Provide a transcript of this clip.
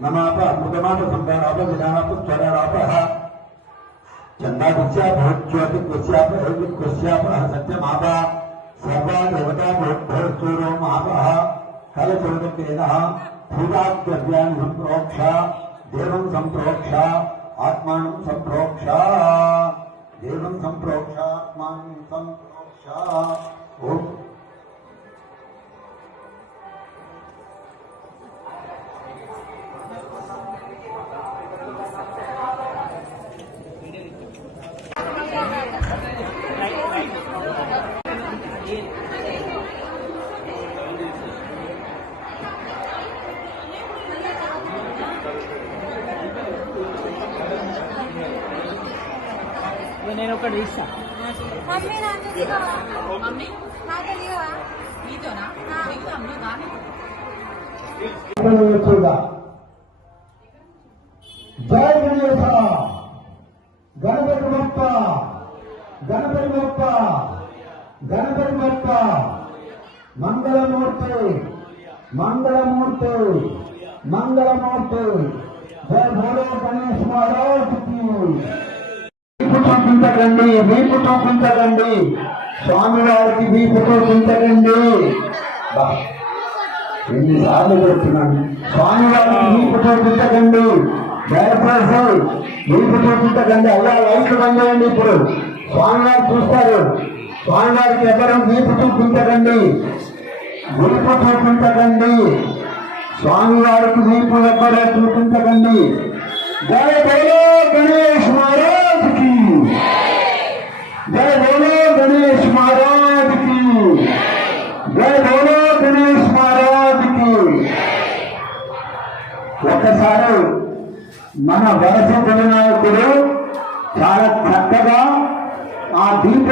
नमाप अमृतमाप संकाराप विधानाप स्वरारापः चंदादिस्या भोज्योतिकृष्याप हेतुकृष्याप सत्यमाप सर्वा देवता भोज्योरो मापः कलचोदकेनः पूजाद्रव्यान् संप्रोक्ष देवं संप्रोक्ष आत्मानं संप्रोक्ष देवं संप्रोक्ष आत्मानं संप्रोक्ष ओम నేను ఒకటి తీస్తా జయ గణేశ గణపతి బప్ప గణపతి బప్ప గణపతి బప్ప మంగళమూర్తి మంగళమూర్తి మంగళమూర్తి జయ భోలో గణేష్ మహారాజ్ కి చూపించకండి వీపు చూపించకండి స్వామివారికి వీపు చూపించకండి ఎన్నిసార్లు చెప్తున్నాను స్వామివారికి వీపు చూపించకండి దయచేసి వీపు చూపించకండి అలా లైట్లు బంద్ చేయండి ఇప్పుడు స్వామివారు చూస్తారు స్వామివారికి ఎవరు వీపు చూపించకండి వీపు చూపించకండి స్వామివారికి వీపు ఎవ్వరూ చూపించకండి జయ బోలో గణేష్ మహారాజ్ की जय बोलो गणेश महाराज की जय बोलो गणेश महाराज की ఒకసారి మన వరస గణనాయకుడు చాలా చక్కగా ఆ దీప